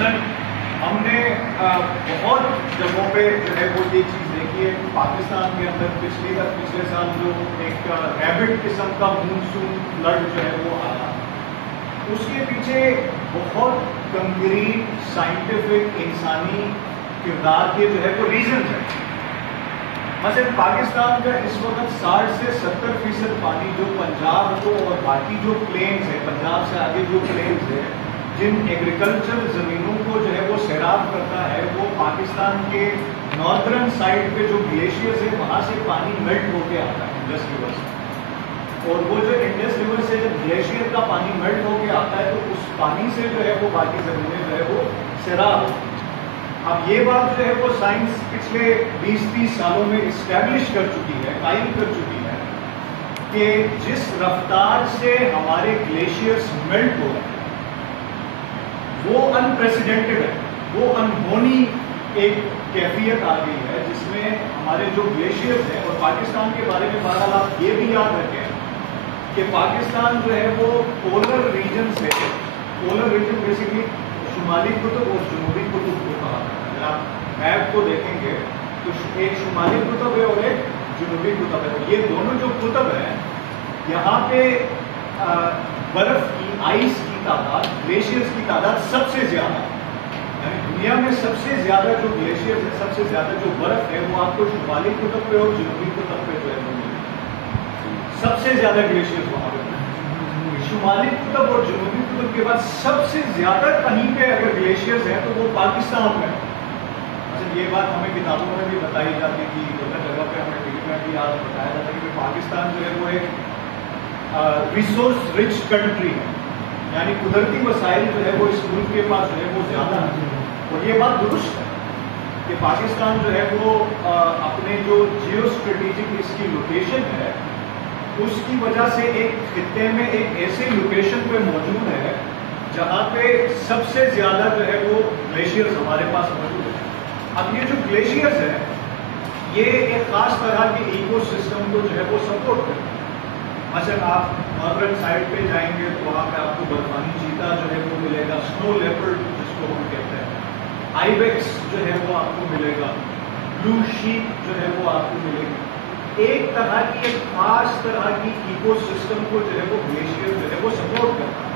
مثلاً ہم نے بہت جگہوں پہ جو ہے وہ یہ چیز دیکھی ہے. پاکستان کے اندر پچھلے سال جو ایک ریبٹ قسم کا مونسون فلڈ جو ہے وہ آیا, اس کے پیچھے بہت کنکریٹ سائنٹیفک انسانی کردار کے جو ہے وہ ریزنز ہیں. مثلا پاکستان کا اس وقت 60 سے 70% پانی جو پنجاب کو اور باقی جو پلینز ہیں, پنجاب سے آگے جو پلینز ہیں جن ایگریکلچر زمینوں کو جو ہے وہ سیراب کرتا ہے, وہ پاکستان کے ناردرن سائڈ پہ جو گلیشیئرز ہیں وہاں سے پانی میلٹ ہو کے آتا ہے انڈس ریور سے. اور وہ جو انڈس ریور سے جب گلیشیئر کا پانی میلٹ ہو کے آتا ہے تو اس پانی سے جو ہے وہ باقی زمینیں جو ہے وہ سیراب ہوتی ہیں. اب یہ بات جو ہے وہ سائنس پچھلے 20-30 سالوں میں اسٹیبلش کر چکی ہے, قائم کر چکی ہے کہ جس رفتار سے ہمارے گلیشیئرز میلٹ ہو رہے ہیں وہ انپریسیڈنٹڈ ہے, وہ انہونی ایک کیفیت آ گئی ہے جس میں ہمارے جو گلیشیئرز ہیں. اور پاکستان کے بارے میں بہرحال آپ یہ بھی یاد رکھیں کہ پاکستان جو ہے وہ پولر ریجن سے, پولر ریجن بیسیکلی شمالی قطب اور جنوبی قطب کو کہا جاتا ہے. اگر آپ میپ کو دیکھیں گے تو ایک شمالی قطب ہے اور ایک جنوبی قطب ہے. یہ دونوں جو قطب ہیں یہاں پہ برف کی, آئس کی تعداد, گلیشیئرز کی تعداد سب سے زیادہ ہے. یعنی دنیا میں سب سے زیادہ جو گلیشیئرز ہیں, سب سے زیادہ جو برف ہے وہ آپ کو شمالی قطب پہ اور جنوبی قطب پہ جو ہے وہ ملے گی. سب سے زیادہ گلیشیئرز وہاں پہ شمالی قطب اور جنوبی قطب کے بعد سب سے زیادہ کہیں پہ اگر گلیشیئرز ہیں تو وہ پاکستان میں. یہ بات ہمیں کتابوں میں بھی بتائی جاتی تھی, جگہ جگہ پہ ہمیں ٹی وی میں بھی آج بتایا جاتا ہے کہ پاکستان جو ہے وہ ایک ریسورس رچ کنٹری ہے, یعنی قدرتی وسائل جو ہے وہ اس ملک کے پاس جو ہے وہ زیادہ ہے. اور یہ بات درست ہے کہ پاکستان جو ہے وہ اپنے جو جیو اسٹریٹجک اس کی لوکیشن ہے اس کی وجہ سے ایک خطے میں ایک ایسے لوکیشن پہ موجود ہے جہاں پہ سب سے زیادہ جو ہے وہ گلیشیئرز ہمارے پاس موجود ہے. اب یہ جو گلیشیئرز ہیں یہ ایک خاص طرح کی ایکو سسٹم کو جو ہے وہ سپورٹ کرتے ہیں. مثلا آپ ناردرن سائڈ پہ جائیں گے تو وہاں پہ آپ کو برفانی چیتا جو ہے وہ ملے گا, سنو لیپرڈ جس کو ہم کہتے ہیں, آئیبیکس جو ہے وہ آپ کو ملے گا, بلو شیپ جو ہے وہ آپ کو ملے گی. ایک طرح کی, ایک خاص طرح کی ایکو سسٹم کو جو ہے وہ گلیشیئر جو ہے وہ سپورٹ کرتا ہے.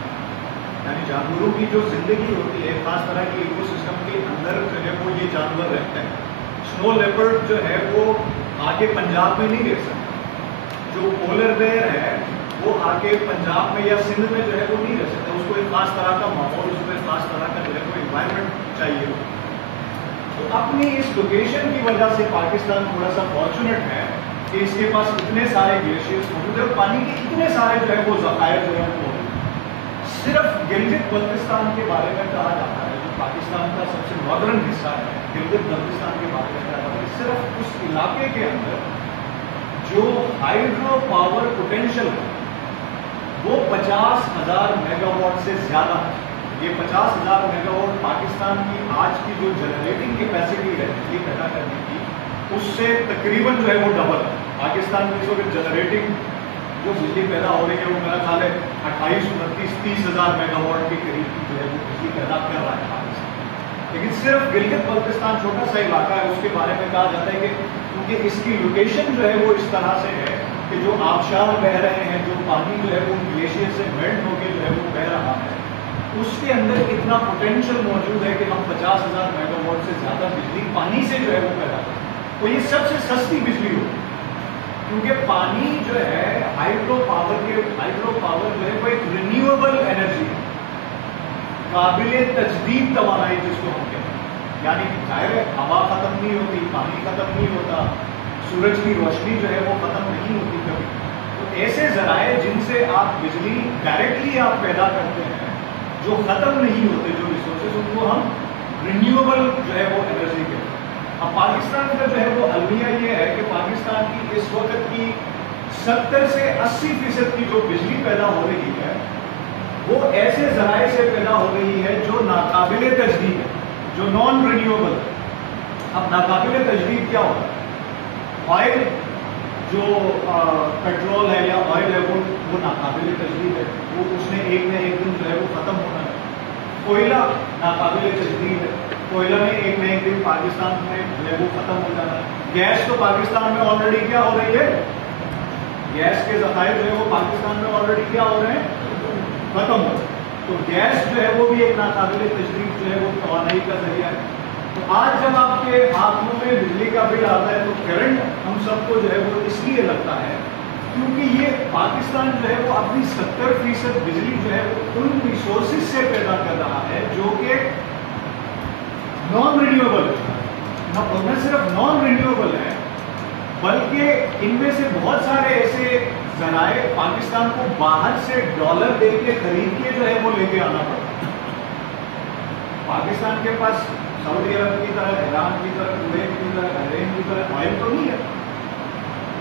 یعنی جانوروں کی جو زندگی ہوتی ہے خاص طرح کی ایکو سسٹم کے اندر جو ہے وہ یہ جانور رہتے ہیں. سنو لیپرڈ جو ہے وہ آگے پنجاب میں نہیں رہ سکتا, جو پولر بیئر ہے وہ آگے پنجاب میں یا سندھ میں جو ہے وہ نہیں رہ سکتا. اس کو ایک خاص طرح کا ماحول, اس کو ایک خاص طرح کا جو ہے وہ انوائرمنٹ چاہیے. تو اپنی اس لوکیشن کی وجہ سے پاکستان تھوڑا سا فارچونیٹ ہے کہ اس کے پاس اتنے سارے گلیشیئرز موجود ہیں اور پانی کے اتنے سارے جو ہے وہ ذخائر جو ہے وہ. صرف گلگت بلتستان کے بارے میں کہا جاتا ہے, جو پاکستان کا سب سے ناردرن حصہ ہے, گلگت بلتستان کے بارے میں کہا جاتا ہے, صرف اس علاقے کے اندر جو ہائیڈرو پاور پوٹینشیل ہے وہ 50,000 میگا واٹ سے زیادہ ہے. یہ 50,000 میگا واٹ پاکستان کی آج کی جو جنریٹنگ کیپیسٹی ہے بجلی پیدا کرنے کی, اس سے تقریباً جو ہے وہ ڈبل ہے. پاکستان میں اس وقت جنریٹنگ جو بجلی پیدا ہو رہی ہے وہ میرا خیال ہے 28-29-30,000 میگا واٹ کے قریب کی جو ہے وہ بجلی پیدا کر رہا ہے پاکستان. لیکن صرف گلگت بلتستان چھوٹا سا علاقہ ہے, اس کے بارے میں کہا جاتا ہے کہ کیونکہ اس کی لوکیشن جو ہے وہ اس طرح سے ہے کہ جو آبشار بہہ رہے ہیں, جو پانی جو ہے وہ گلیشیئر سے میلٹ ہو کے جو ہے وہ بہہ رہا ہے, اس کے اندر اتنا پوٹینشیل موجود ہے کہ ہم 50,000 میگا واٹ سے زیادہ بجلی پانی سے جو ہے وہ پیدا کریں. تو یہ سب سے سستی بجلی ہوگی کیونکہ پانی جو ہے ہائیڈرو پاور جو ہے وہ ایک رینیویبل انرجی ہے, قابل تجدید توانائی جس کو ہم کہتے ہیں. یعنی ظاہر ہے ہوا ختم نہیں ہوتی, پانی ختم نہیں ہوتا, سورج کی روشنی جو ہے وہ ختم نہیں ہوتی کبھی. تو ایسے ذرائع جن سے آپ بجلی ڈائریکٹلی آپ پیدا کرتے ہیں جو ختم نہیں ہوتے, جو ریسورسز, ان کو ہم رینیویبل جو ہے وہ انرجی کہتے ہیں. اب پاکستان کا جو ہے وہ المیہ یہ ہے کہ پاکستان کی اس وقت کی 70 سے 80% کی جو بجلی پیدا ہو رہی ہے وہ ایسے ذرائع سے پیدا ہو رہی ہے جو ناقابل تجدید ہے, جو نان رینیویبل ہے. اب ناقابل تجدید کیا ہوتا ہے؟ آئل, جو پیٹرول ہے یا آئل ہے وہ ناقابل تجدید ہے, وہ اس نے ایک نہ ایک دن جو ہے وہ ختم ہونا ہے. कोयला नाकाबिले तजदीद है, कोयला में एक न एक दिन पाकिस्तान में जो है वो खत्म हो जाना है। गैस तो पाकिस्तान में ऑलरेडी क्या हो रही है, गैस के ज़खायर जो है वो पाकिस्तान में ऑलरेडी क्या हो रहे हैं, खत्म हो रहे हैं। तो गैस जो है वो भी एक नाकाबिले तजदीद जो है वो तवानाई का जरिया है। तो आज जब आपके हाथों में बिजली का बिल आता है तो करंट हम सबको जो है वो इसलिए लगता है क्योंकि ये पाकिस्तान जो है वो अपनी 70% बिजली जो है वो उन रिसोर्सेज से पैदा कर रहा है जो कि नॉन रिन्यूएबल है। न सिर्फ नॉन रिन्यूएबल है बल्कि इनमें से बहुत सारे ऐसे जराए पाकिस्तान को बाहर से डॉलर दे के खरीद के जो है वो लेके आना पड़ता है। पाकिस्तान के पास सऊदी अरब की तरह, ईरान की तरह, कुवैत की तरह, बहरीन की तरह ऑयल तो नहीं है,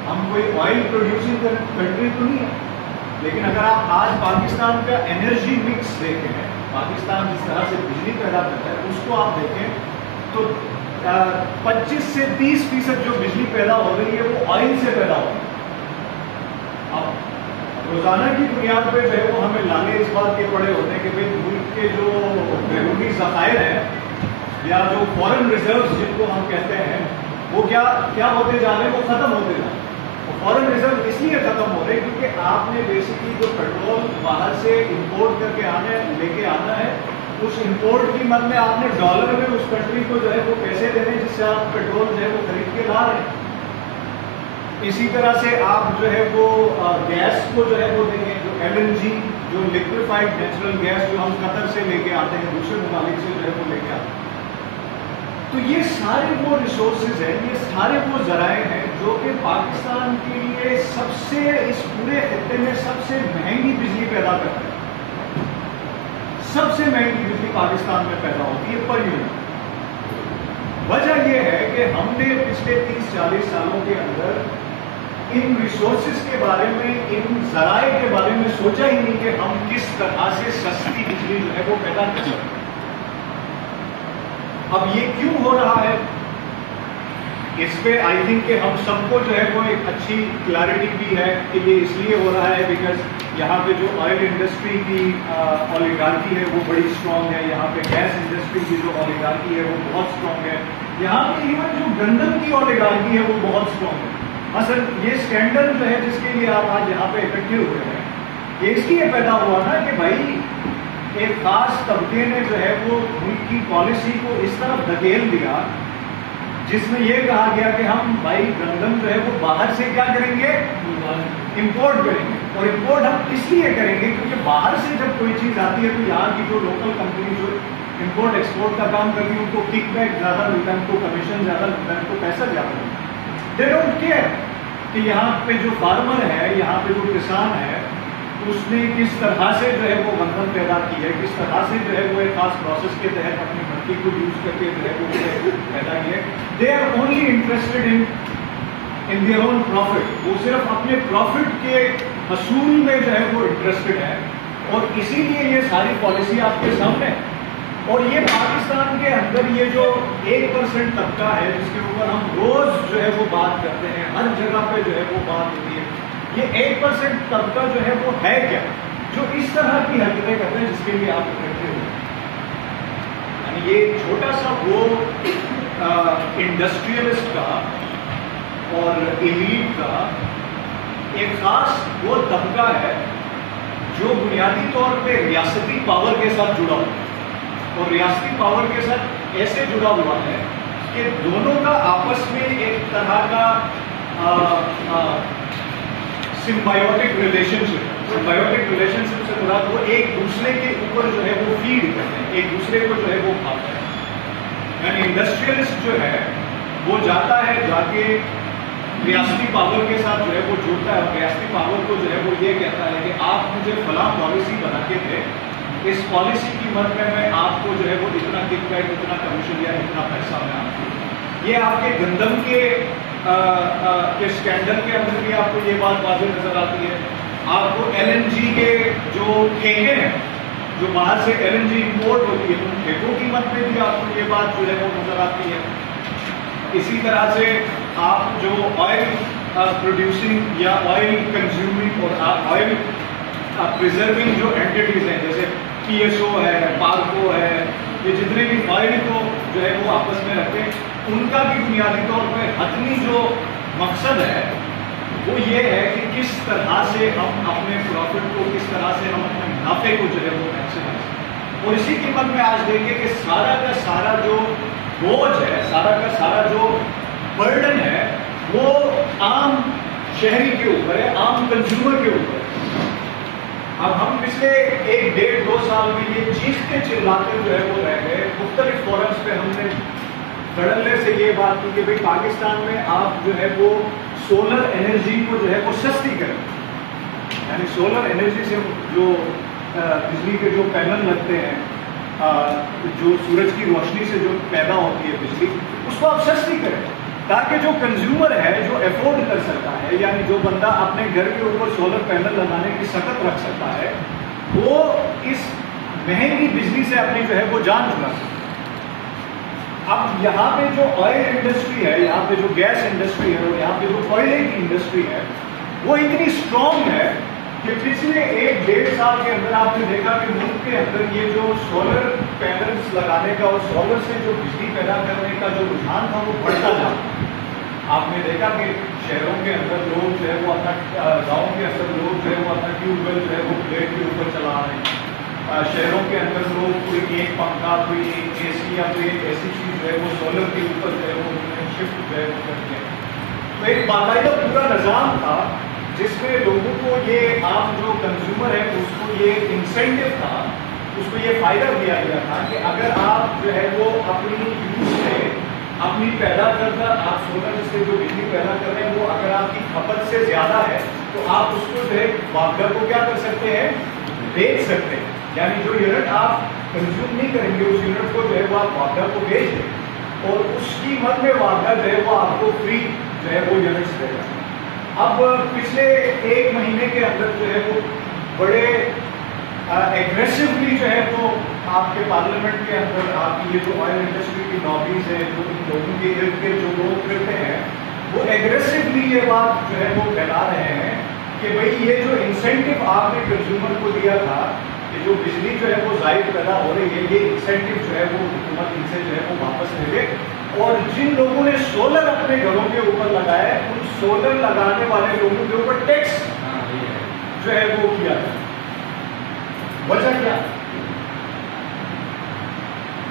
हम कोई ऑयल प्रोड्यूसिंग कंट्री तो नहीं है। लेकिन अगर आप आज पाकिस्तान का एनर्जी मिक्स देखें, पाकिस्तान जिस तरह से बिजली पैदा करता है उसको आप देखें तो 25 से 30% जो बिजली पैदा हो रही है वो ऑयल से पैदा हो रही है। अब रोजाना की बुनियाद पे जो है वो हमें लाने इस बात के पड़े होते हैं कि भाई मुल्क के जो बैरूनी ज़खायर हैं या जो फॉरेन रिजर्व्स जिनको हम कहते हैं वो क्या होते जा रहे हैं, वो खत्म होते जा रहे हैं। फॉरेन रिजर्व इसलिए खत्म हो रहे हैं क्योंकि आपने बेसिकली जो पेट्रोल बाहर से इंपोर्ट करके लेके आना है, उस इंपोर्ट की मद में आपने डॉलर में उस कंट्री को जो है वो पैसे देने जिससे आप पेट्रोल जो है वो खरीद के ला रहे हैं। इसी तरह से आप जो है वो गैस को जो है वो देंगे, जो LNG जो लिक्विफाइड नेचुरल गैस जो हम कतर से लेके आते हैं, दूसरे ममालिक से जो है वो लेके आते हैं। तो ये सारे वो रिसोर्सेज हैं, ये सारे वो जराए हैं जो कि पाकिस्तान के लिए सबसे इस पूरे खित्ते में सबसे महंगी बिजली पैदा करते हैं। सबसे महंगी बिजली पाकिस्तान में पैदा होती है पर यूनिट। वजह यह है कि हमने पिछले 30-40 सालों के अंदर इन रिसोर्सेज के बारे में, इन जराए के बारे में सोचा ही नहीं कि हम किस तरह से सस्ती बिजली जो है वो पैदा कर सकते हैं। अब ये क्यों हो रहा है, इस पे आई थिंक कि हम सबको जो है वो एक अच्छी क्लैरिटी भी है कि ये इसलिए हो रहा है बिकॉज यहाँ पे जो ऑयल इंडस्ट्री की ओलिगार्की है वो बड़ी स्ट्रॉन्ग है, यहाँ पे गैस इंडस्ट्री की जो ओलिगार्की है वो बहुत स्ट्रॉन्ग है, यहाँ पे इवन जो गंदम की ओलिगार्की है वो बहुत स्ट्रॉन्ग है। मसलन ये स्कैंडल जो है जिसके लिए आप आज यहाँ पे इकट्ठे हुए हैं, ये इसलिए पैदा हुआ ना कि भाई एक खास तबके ने जो है वो मुल्क की पॉलिसी को इस तरफ धकेल दिया जिसमें ये कहा गया कि हम भाई गंदम जो है वो बाहर से क्या करेंगे, इंपोर्ट करेंगे। और इंपोर्ट हम इसलिए करेंगे क्योंकि बाहर से जब कोई चीज़ आती है तो यहाँ की जो लोकल कंपनी जो इंपोर्ट एक्सपोर्ट का काम करती है उनको किकबैक ज़्यादा मिलता है, उनको कमीशन ज़्यादा मिलता है, उनको पैसा ज़्यादा मिलता है। दे डोंट केयर कि यहाँ पे जो फार्मर है, यहाँ पे जो किसान है, उसने किस तरह से जो है वो गंदम पैदा की है, किस तरह से जो है वो एक खास प्रोसेस के तहत अपनी मिट्टी को यूज करके जो है वो पैदा की है। They are only interested in their own profit, वो सिर्फ अपने प्रॉफिट के हसूल में जो है वो इंटरेस्टेड है और इसीलिए ये सारी पॉलिसी आपके सामने है। और ये पाकिस्तान के अंदर ये जो 1% तबका है जिसके ऊपर हम रोज जो है वो बात करते हैं, हर जगह पे जो है वो बात होती है, ये 1% तबका जो है वो है क्या जो इस तरह की हरकतें करते हैं जिसके लिए आप इकट्ठे हो। यानी ये छोटा सा वो इंडस्ट्रियलिस्ट का और एलीट का एक खास वो तबका है जो बुनियादी तौर पे रियासती पावर के साथ जुड़ा हुआ है और रियासती पावर के साथ ऐसे जुड़ा हुआ है कि दोनों का आपस में एक तरह का सिम्बायोटिक रिलेशनशिप। सिम्बायोटिक रिलेशनशिप से मुराद वो एक दूसरे के ऊपर जो है वो फीड करते हैं, एक दूसरे को जो है वो खाते हैं। यानी इंडस्ट्रियलिस्ट जो है वो जाता है, जाके रियासती पावर के साथ जो है वो जुड़ता है और रियासती पावर को जो है वो ये कहता है कि आप मुझे फलां पॉलिसी बना के थे, इस पॉलिसी की मद में मैं आपको जो है वो इतना किकबैक, इतना कमीशन या इतना पैसा मैं आपको। ये आपके गंदम के स्कैंडल के अंदर भी आपको ये बात वाज़ेह नजर आती है। आपको LNG के जो ठेके हैं, जो बाहर से LNG इंपोर्ट होती है, उन ठेकों की मद में भी आपको ये बात जो है वो नजर आती है। इसी तरह से आप जो ऑयल प्रोड्यूसिंग या ऑयल कंज्यूमिंग और ऑयल प्रिजर्विंग जो एंटिटीज हैं, जैसे PSO है, पार्को है, ये जितने भी ऑयल को जो है वो आपस में रखते हैं, उनका भी बुनियादी तौर पर हतमी जो मकसद है वो ये है कि किस तरह से हम अपने प्रॉफिट को, किस तरह से हम अपने मुनाफे को जो है वो मैक्सिमाइज, और इसी कीमत में आज देखिए कि सारा का सारा जो बोझ है, सारा का सारा जो बर्डन है वो आम शहरी के ऊपर है, आम कंज्यूमर के ऊपर है। अब हम पिछले 1-1.5-2 साल में ये चीखते चिल्लाते जो है वो रह गए, मुख्तलिफ फोरम्स पे हमने धड़ल्ले से ये बात की कि भाई पाकिस्तान में आप जो है वो सोलर एनर्जी को जो है वो सस्ती करें, यानी सोलर एनर्जी से जो बिजली के जो पैनल लगते हैं, जो सूरज की रोशनी से जो पैदा होती है बिजली, उसको आप सस्ती करें ताकि जो कंज्यूमर है, जो अफोर्ड कर सकता है, यानी जो बंदा अपने घर के ऊपर सोलर पैनल लगाने की सकत रख सकता है, वो इस महंगी बिजली से अपनी जो है वो जान छुड़ा सकता है। अब यहाँ पे जो ऑयल इंडस्ट्री है, यहाँ पे जो गैस इंडस्ट्री है और यहाँ पे जो कोयले की इंडस्ट्री है, वो इतनी स्ट्रॉन्ग है कि पिछले 1-1.5 साल के अंदर आपने देखा कि मुल्क के अंदर ये जो सोलर पैनल्स लगाने का और सोलर से जो बिजली पैदा करने का जो रुझान था वो बढ़ता जा रहा। आपने देखा कि शहरों के अंदर लोग जो है वो अपना, गाँव के अंदर लोग जो है वो अपना ट्यूबवेल जो है वो प्लेट के ऊपर चला रहे हैं। शहरों के अंदर लोग कोई एक पंखा, कोई एक AC या कोई एक ऐसी चीज़ जो है वो सोलर के ऊपर जो है वो शिफ्ट जो है वो करते हैं। तो एक बाकायदा पूरा निज़ाम था जिसमें लोगों को ये, आम जो कंज्यूमर है उसको ये इंसेंटिव था, उसको ये फ़ायदा दिया गया था कि अगर आप जो है वो अपनी यूज से, अपनी पैदा करता, आप सोलर से जो बिजली पैदा कर रहे हैं वो अगर आपकी खपत से ज़्यादा है तो आप उसको जो है वापडर को क्या कर सकते हैं, बेच सकते हैं। यानी जो यूनिट आप कंज्यूम नहीं करेंगे उस यूनिट को जो है वो आप वापडर को बेच दें और उस कीमत में वापडर जो है वो आपको फ्री जो है वो यूनिट्स देगा। अब पिछले 1 महीने के अंदर जो है वो बड़े एग्रेसिवली जो है वो आपके पार्लियामेंट के अंदर आपकी ये जो ऑयल इंडस्ट्री की लॉबीज है, जो इन लोगों के इर्द गिर्द जो लोग फिरते हैं, वो एग्रेसिवली ये बात जो है वो फैला रहे हैं कि भाई ये जो इंसेंटिव आपने कंज्यूमर को दिया था, ये जो बिजली जो है वो जायद पैदा हो रही है, ये इंसेंटिव जो है वो हुकूमत इनसे जो है वो वापस ले ले, और जिन लोगों ने सोलर अपने घरों के ऊपर लगाया है उन सोलर लगाने वाले लोगों के ऊपर टैक्स जो है वो किया है। वजह क्या,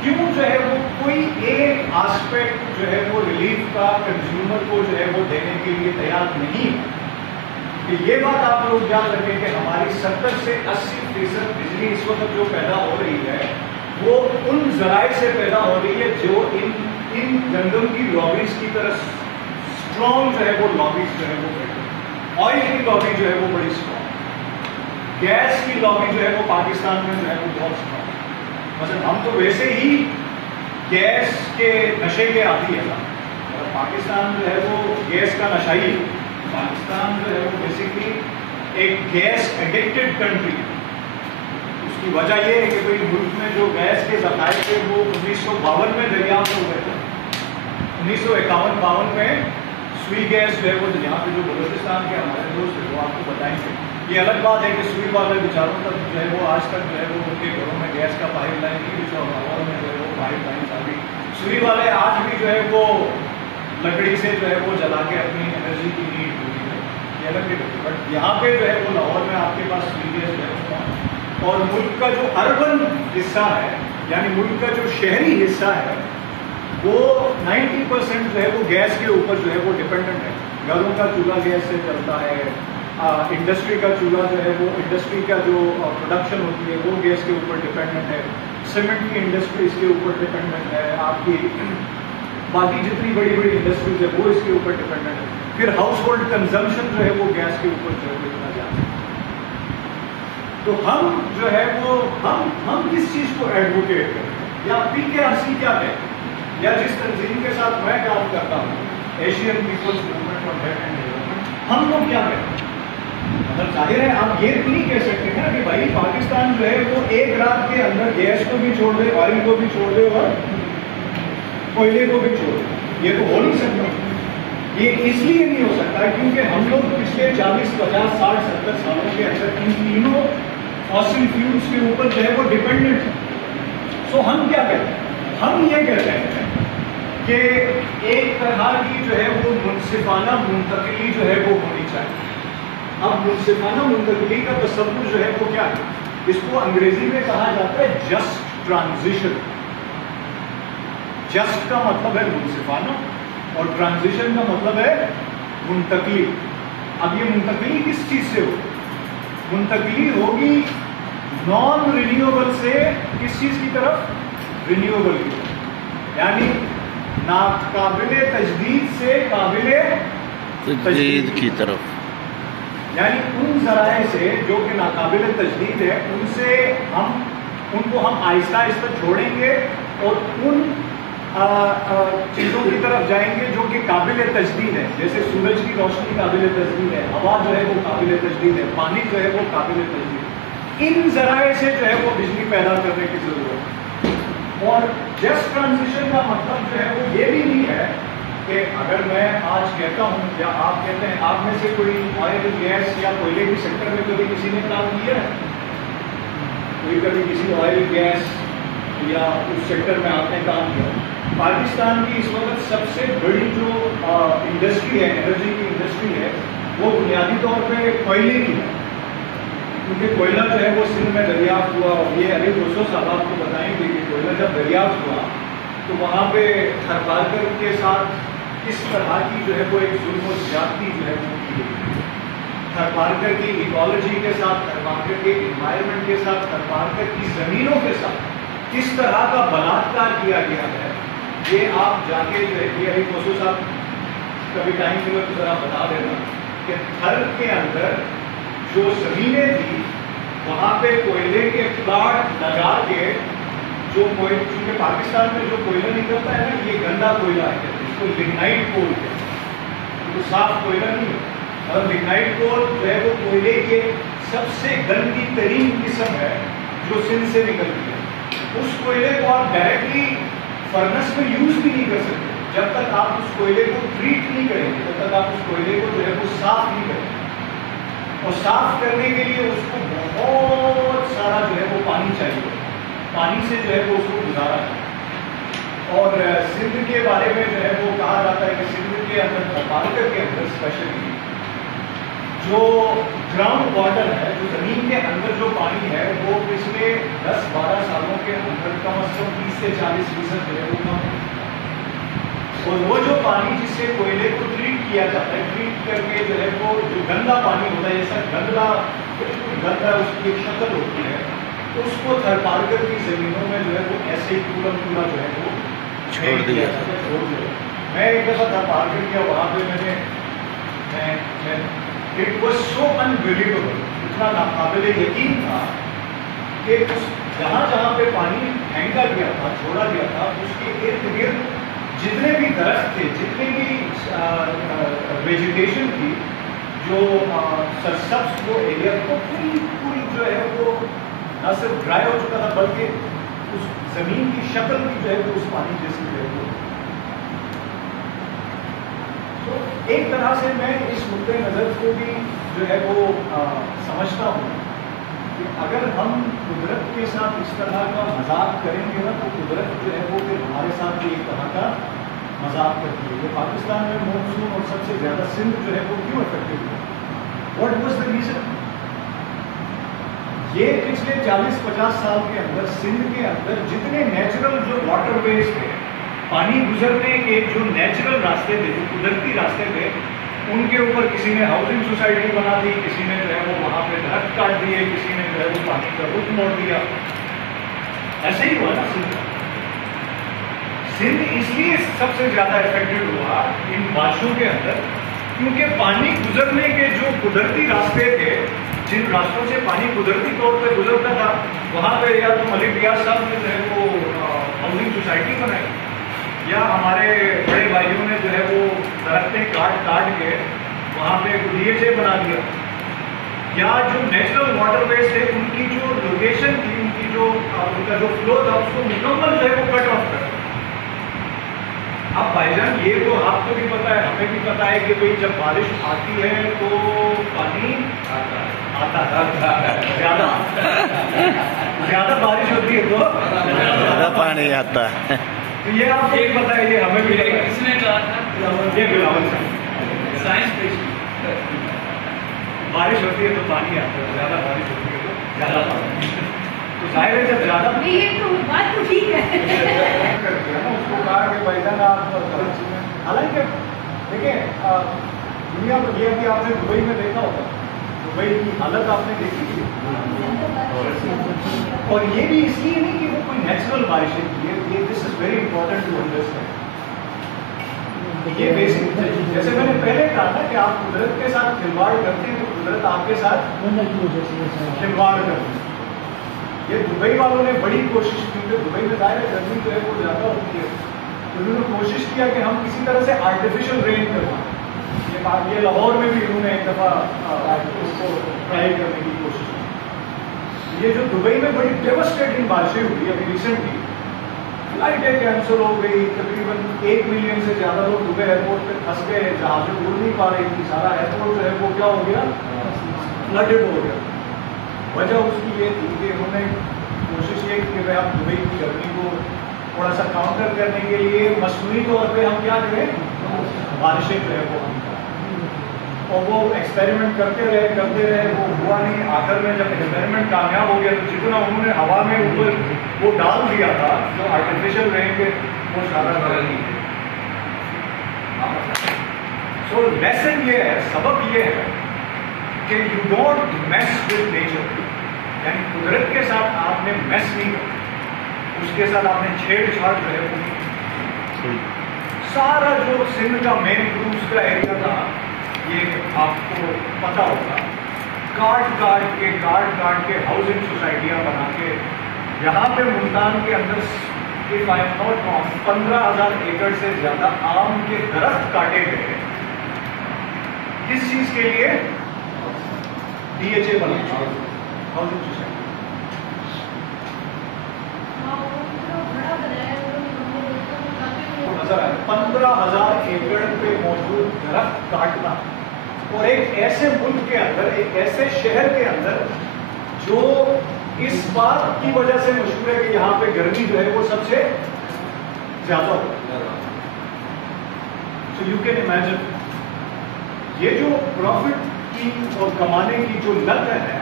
क्यों जो है वो कोई एक एस्पेक्ट जो है वो रिलीफ का कंज्यूमर को जो है वो देने के लिए तैयार नहीं है। कि ये बात आप लोग याद रखें कि हमारी 70 से 80% बिजली इस वक्त जो पैदा हो रही है वो उन जराए से पैदा हो रही है जो इन गंदम की लॉबीज की तरह स्ट्रॉन्ग जो है वो लॉबीज जो है वो बैठी। ऑयल की लॉबी जो है वो बड़ी स्ट्रॉन्ग, गैस की लॉबी जो है वो पाकिस्तान में जो है वो बहुत स्ट्रॉन्ग। मतलब हम तो वैसे ही गैस के नशे के आदी है, मतलब पाकिस्तान जो है वो गैस का नशा ही है। पाकिस्तान जो है वो बेसिकली एक गैस एडिक्टेड कंट्री है। उसकी वजह ये है कि भाई मुल्क में जो गैस के ज़खायर थे वो 1952 में दरियाफ्त हो गए थे। 1951-52 में सुई गैस जो है वो यहाँ पे जो बलूचिस्तान के हमारे दोस्त हैं वो आपको बताएंगे। ये अलग बात है कि सुई वाले बेचारों तक जो है वो आज तक जो है वो उनके घरों में गैस का पाइप लाइन नहीं बिछा हुआ, और में जो है वो पाइप लाइन आ गई। सुई वाले आज भी जो है वो लकड़ी से जो है वो जला के अपनी एनर्जी की नीड पूरी है, ये अलग ही होती है। बट यहाँ पे जो है वो लाहौर में आपके पास सीरियस जो है उसका, और मुल्क का जो अर्बन हिस्सा है यानी मुल्क का जो शहरी हिस्सा है वो 90% जो है वो गैस के ऊपर जो है वो डिपेंडेंट है। घरों का चूल्हा गैस से चलता है, इंडस्ट्री का चूल्हा जो है वो, इंडस्ट्री का जो प्रोडक्शन होती है वो गैस के ऊपर डिपेंडेंट है, सीमेंट की इंडस्ट्री इसके ऊपर डिपेंडेंट है, आपकी बाकी जितनी बड़ी बड़ी इंडस्ट्रीज है वो इसके ऊपर डिपेंडेंट है। फिर हाउस होल्ड कंजम्पशन जो है वो गैस के ऊपर जो है वो इतना ज़्यादा। तो हम जो है वो हम किस चीज़ को एडवोकेट करते हैं, या PKRC क्या कहते हैं, या जिस तंजीम के साथ मैं काम करता हूँ, Asian people's movement for development, हम लोग क्या कहते हैं। मतलब जाहिर है आप ये नहीं कह सकते ना कि भाई पाकिस्तान जो है वो एक रात के अंदर गैस को भी छोड़ दे, ऑयल को भी छोड़ दे और कोयले को भी छोड़ दे, ये तो हो नहीं सकता। ये इसलिए नहीं हो सकता क्योंकि हम लोग पिछले 40, 50, 60, 70 सालों के अंदर इन तीनों फॉसिल फ्यूल्स के ऊपर जो है वो डिपेंडेंट है। सो हम क्या कहते हैं, हम ये कहते हैं कि एक तरह की जो है वो मुनसिफाना मुंतकिली जो है वो होनी चाहिए। अब मुनसिफाना मुंतकिली का तसव्वुर जो है वो क्या है, इसको अंग्रेजी में कहा जाता है जस्ट ट्रांजिशन। जस्ट का मतलब है मुनसिफाना और ट्रांजिशन का मतलब है मुंतकिली। अब ये मुंतकिली किस चीज से होगी? मुंतकिली होगी नॉन रिन्यूएबल से किस चीज की तरफ? रिन्यूएबल की तरफ, यानी नाकाबिले तजदीद से काबिले तजदीद की तरफ, यानी उन जराए से जो कि नाकाबिले तजदीद है उनको हम आहिस्ता आहिस्ता छोड़ेंगे और उन चीज़ों की तरफ जाएंगे जो कि काबिले तजदीद है। जैसे सूरज की रोशनी काबिले तजदीद है, हवा जो है वो काबिले तजदीद है, पानी जो है वो काबिले तजदीद है। इन जराए से जो है वो बिजली पैदा करने की जरूरत है। और जस्ट ट्रांजिशन का मतलब जो है वो ये भी नहीं है कि अगर मैं आज कहता हूँ या आप कहते हैं, आप में से कोई ऑयल गैस या कोयले के सेक्टर में कभी किसी ने काम किया है? कोई कभी किसी ऑयल गैस या उस सेक्टर में आपने काम किया? पाकिस्तान की इस वक्त सबसे बड़ी जो इंडस्ट्री है, एनर्जी की इंडस्ट्री है, वो बुनियादी तौर पे कोयले की है, क्योंकि कोयला जो है वो सिंध में दरियाफ्त हुआ। और ये अली खुसरो साहब आपको बताएंगे कि कोयला जब दरियाफ्त हुआ तो वहाँ पे थरपारकर के साथ किस तरह की जो है वो एक जुल्म और ज्यादती जो है वो की गई। थरपारकर की इकोलॉजी के साथ, थरपारकर के इन्वायरमेंट के साथ, थरपारकर की ज़मीनों के साथ किस तरह का बलात्कार किया गया है, ये आप जाके जो है ये अली खुसरो साहब कभी टाइम मिले तो ज़रा बता देना कि थर के अंदर जो ज़मीनें थी वहाँ पे कोयले के प्लाट लगा के जो कोयले, क्योंकि पाकिस्तान में जो कोयला निकलता है ना, ये गंदा कोयला है, इसको लिग्नाइट कोल कहते हैं, तो साफ कोयला नहीं है। और लिग्नाइट कोल जो है वो कोयले के सबसे गंदी तरीन किस्म है जो सिंध से निकलती है। उस कोयले को आप डायरेक्टली फर्नेस में यूज भी नहीं कर सकते जब तक आप उस कोयले को ट्रीट नहीं करेंगे, जब तक आप उस कोयले को जो है वो साफ नहीं करेंगे। और साफ करने के लिए उसको बहुत सारा जो है वो पानी चाहिए, पानी से जो है वो उसको गुजारा है। और सिंध के बारे में जो है वो कहा जाता है कि सिंध के अंदर, थरपारकर के अंदर स्पेशली जो ग्राउंड वाटर है, जो ज़मीन के अंदर जो पानी है, वो पिछले 10-12 सालों के अंदर कम से कम 30 से 40% जो है वो कम है। और वो जो पानी जिससे कोयले को ट्रीट किया जाता है, ट्रीट करके जो है वो जो गंदा पानी होता है, जैसा गंदा गंदा उसकी एक शक्ल होती है, तो उसको थरपारकर की ज़मीनों में जो है वो ऐसे ही पूरा पूरा जो है वो छोड़ दिया जाता है। मैं एक दफ़ा थरपारकर किया, वहाँ पे मैंने इट वॉज सो अनबिलीवेबल, इतना नाकाबिले यकीन था कि उस जहाँ जहाँ पे पानी फेंका गया था, छोड़ा गया था, उसके इर्द गिर्द जितने भी दरख्त थे, जितने भी वेजिटेशन थी, जो सरसब्ज वो एरिया को पूरी जो है वो न सिर्फ ड्राई हो चुका था, बल्कि उस जमीन की शक्ल भी जो है वो उस पानी जैसी जो है वो। तो एक तरह से मैं इस मुद्दे नज़र को भी जो है वो समझता हूँ कि अगर हम कुदरत के साथ इस तरह का मजाक करेंगे ना, तो कुदरत जो है वो फिर हमारे साथ भी एक तरह का मजाक करती है। ये पाकिस्तान में मानसून और सबसे ज़्यादा सिंध जो है वो क्यों अफेक्टेड हुआ? What was the reason? ये पिछले 40-50 साल के अंदर सिंध के अंदर जितने नेचुरल जो वाटरवेज थे, पानी गुजरने के जो नेचुरल रास्ते थे, जो कुदरती रास्ते थे, उनके ऊपर किसी ने हाउसिंग सोसाइटी बना दी, किसी ने जो है वो वहाँ पे दरख्त काट दिए, किसी ने जो है वो पानी का रुख मोड़ दिया। ऐसे ही हुआ ना सिंध। सिंध इसलिए सबसे ज़्यादा इफेक्टेड हुआ इन बारिशों के अंदर, क्योंकि पानी गुजरने के जो कुदरती रास्ते थे, जिन रास्तों से पानी कुदरती तौर पर गुजरता था, वहाँ पे या तो मलिक रियाज साहब ने जो है वो हाउसिंग सोसाइटी बनाई, या हमारे बड़े भाइयों ने जो है वो दरख्तें काट के वहाँ पे डीएचए बना दिया, या जो नेचुरल वाटरवेज थे उनकी जो लोकेशन थी, उनका जो फ्लो था, उसको मुकम्मल जो है वो कट ऑफ कर। अब भाईजान ये तो आपको भी पता है, हमें भी पता है कि भाई जब बारिश आती है तो पानी आता है, زیادہ بارش ہوتی ہے تو زیادہ پانی آتا ہے. تو یہ آپ ایک بتائیے ہمیں بھی کس نے کہا تھا یہ بلاول سے سائنس بارش ہوتی ہے تو پانی آتا ہے, زیادہ بارش ہوتی ہے تو زیادہ پانی. تو ظاہر ہے جب زیادہ یہ تو بات تو ٹھیک ہے. اس کو کہا کہ بھائی جان آپ حالانکہ دیکھیں دنیا میں یہ بھی آپ نے دبئی میں دیکھا ہوگا, دبئی کی حالت آپ نے دیکھی تھی, اور یہ بھی اس لیے نہیں کہ وہ کوئی نیچرل بارش ہے, یہ this is very important to understand. یہ بیسک جیسے میں نے پہلے کہا تھا کہ آپ قدرت کے ساتھ کھلواڑ کرتے ہیں تو قدرت آپ کے ساتھ کھلواڑ کرتی ہے. یہ دبئی والوں نے بڑی کوشش کی کہ دبئی میں ظاہر گرمی جو ہے وہ زیادہ ہوتی ہے, تو انہوں نے کوشش کیا کہ ہم کسی طرح سے آرٹیفیشل رین کروائیں. یہ لاہور میں بھی انہوں نے ایک دفعہ اس کو ٹرائی کرنے کی کوشش کی. یہ جو دبئی میں بڑی ڈیوسٹیٹنگ بارشیں ہوئی ابھی ریسنٹلی, فلائٹیں کینسل ہو گئی, تقریباً 1 ملین سے زیادہ لوگ دبئی ایئرپورٹ پہ پھنس گئے, جہازیں اڑ نہیں پا رہی تھی, سارا ایئرپورٹ جو ہے وہ کیا ہو گیا, فلڈڈ ہو گیا. وجہ اس کی یہ تھی کہ انہوں نے کوشش یہ کی کہ بھائی ہم دبئی کی گرمی کو تھوڑا سا کاؤنٹر کرنے کے لیے مصنوعی طور پہ ہم کیا کریں, بارشیں جو ہے وہ ہم کریں. اور وہ ایکسپیریمنٹ کرتے رہے وہ ہوا نہیں. آخر میں جب ایکسپیریمنٹ کامیاب ہو گیا تو جتنا انہوں نے ہوا میں اوپر وہ ڈال دیا تھا جو آرٹیفیشل رہیں گے وہ سارا غلط ہی ہے. سو لیسن یہ ہے, سبق یہ ہے کہ you don't mass with nature, یعنی قدرت کے ساتھ آپ نے میس نہیں کرنا, اس کے ساتھ آپ نے چھیڑ چھاڑ جو ہے وہ نہیں. سارا جو سندھ کا مین کروز کا ایریا تھا یہ آپ کو پتا ہوگا, کاٹ کاٹ کے ہاؤسنگ سوسائٹیاں بنا کے یہاں پہ ملتان کے اندر 15,000 ایکڑ سے زیادہ آم کے درخت کاٹے گئے. کس چیز کے لیے, DHA بنا ہاؤسنگ سوسائٹی. 15,000 ایکڑ پہ موجود درخت کاٹنا, اور ایک ایسے ملک کے اندر, ایک ایسے شہر کے اندر جو اس بات کی وجہ سے مشہور ہے کہ یہاں پہ گرمی جو ہے وہ سب سے زیادہ ہو. سو یو کین امیجن یہ جو پروفٹ کی اور کمانے کی جو لت ہے,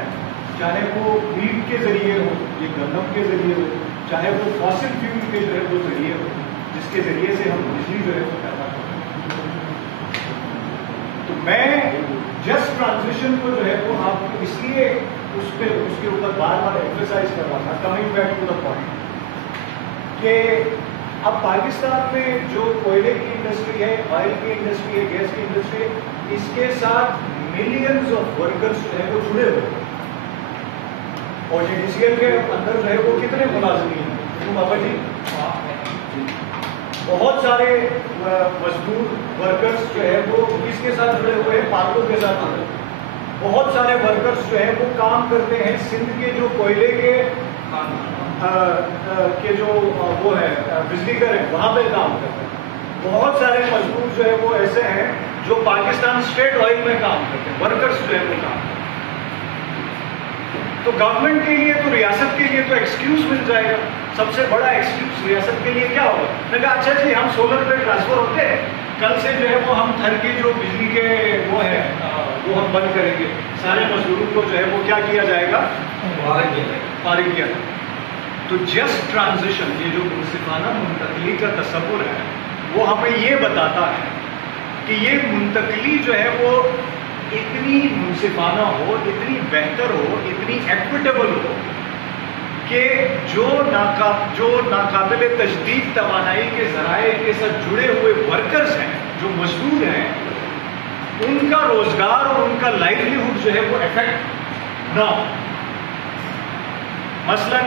چاہے وہ ویٹ کے ذریعے ہو, یہ گندم کے ذریعے ہو, چاہے وہ فاسل فیول کے جو ہے وہ ذریعے ہو, جس کے ذریعے سے ہم بجلی جو ہے وہ پیدا کرتے ہیں. تو میں جسٹ ٹرانزیشن کو جو ہے وہ آپ کو اس لیے اس کے اوپر بار بار ایکسرسائز کر رہا تھا, coming back to the point, کہ اب پاکستان میں جو کوئلے کی انڈسٹری ہے, آئل کی انڈسٹری ہے, گیس کی انڈسٹری ہے, اس کے ساتھ ملینز آف ورکرز جو ہے وہ جڑے ہوئے, اور JDCL کے اندر جو ہے وہ کتنے ملازمین ہیں بابا جی, بہت سارے مزدور ورکرز جو ہے وہ کس کے ساتھ جڑے ہوئے ہیں, پارکوں کے ساتھ جڑے. بہت سارے ورکرز جو ہے وہ کام کرتے ہیں سندھ کے جو کوئلے کے جو وہ ہے بجلی گھر ہے وہاں پہ کام کرتے ہیں. بہت سارے مزدور جو ہے وہ ایسے ہیں جو پاکستان اسٹیٹ آئل میں کام کرتے ہیں, ورکرز جو ہے وہ کام کرتے ہیں. تو گورنمنٹ کے لیے تو ریاست کے لیے تو ایکسکیوز مل جائے گا. سب سے بڑا ایکسکیوز ریاست کے لیے کیا ہوگا, میں کہا اچھا جی ہم سولر پہ ٹرانسفر ہوتے ہیں, کل سے جو ہے وہ ہم تھر کے جو بجلی کے وہ ہے وہ ہم بند کریں گے, سارے مزدوروں کو جو ہے وہ کیا کیا جائے گا, فارغ کیا جائے گا. تو جسٹ ٹرانزیشن, یہ جو منصفانہ منتقلی کا تصور ہے وہ ہمیں یہ بتاتا ہے کہ یہ منتقلی جو ہے وہ اتنی منصفانہ ہو, اتنی بہتر ہو, اتنی ایکویٹیبل ہو کہ جو ناقابل تجدید توانائی کے ذرائع کے ساتھ جڑے ہوئے ورکرز ہیں, جو مزدور ہیں, ان کا روزگار اور ان کا لائیولیہڈ جو ہے وہ افیکٹ نہ ہو. مثلاً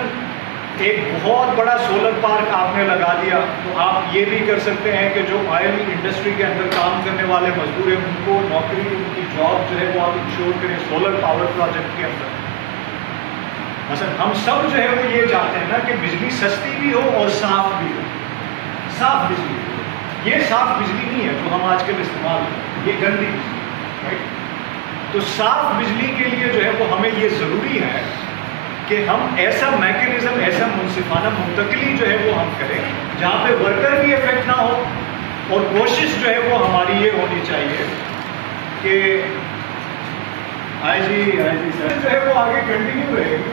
ایک بہت بڑا سولر پارک آپ نے لگا دیا تو آپ یہ بھی کر سکتے ہیں کہ جو آئل انڈسٹری کے اندر کام کرنے والے مزدور ہیں ان کو نوکری, ان کی جاب جو ہے وہ آپ انشور کریں سولر پاور پروجیکٹ کے اندر. مثلا ہم سب جو ہے وہ یہ چاہتے ہیں نا کہ بجلی سستی بھی ہو اور صاف بھی ہو, صاف بجلی. یہ صاف بجلی نہیں ہے جو ہم آج کل استعمال کرتے ہیں, یہ گندی بجلی. تو صاف بجلی کے لیے جو ہے وہ ہمیں یہ ضروری ہے کہ ہم ایسا میکینزم، ایسا منصفانہ منتقلی جو ہے وہ ہم کریں جہاں پہ ورکر بھی افیکٹ نہ ہو، اور کوشش جو ہے وہ ہماری یہ ہونی چاہیے کہ آئی جی سر جو ہے وہ آگے کنٹینیو رہے گی.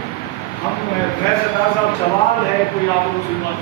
ہم فیض ستار صاحب سوال ہے کوئی آپ کو سنوا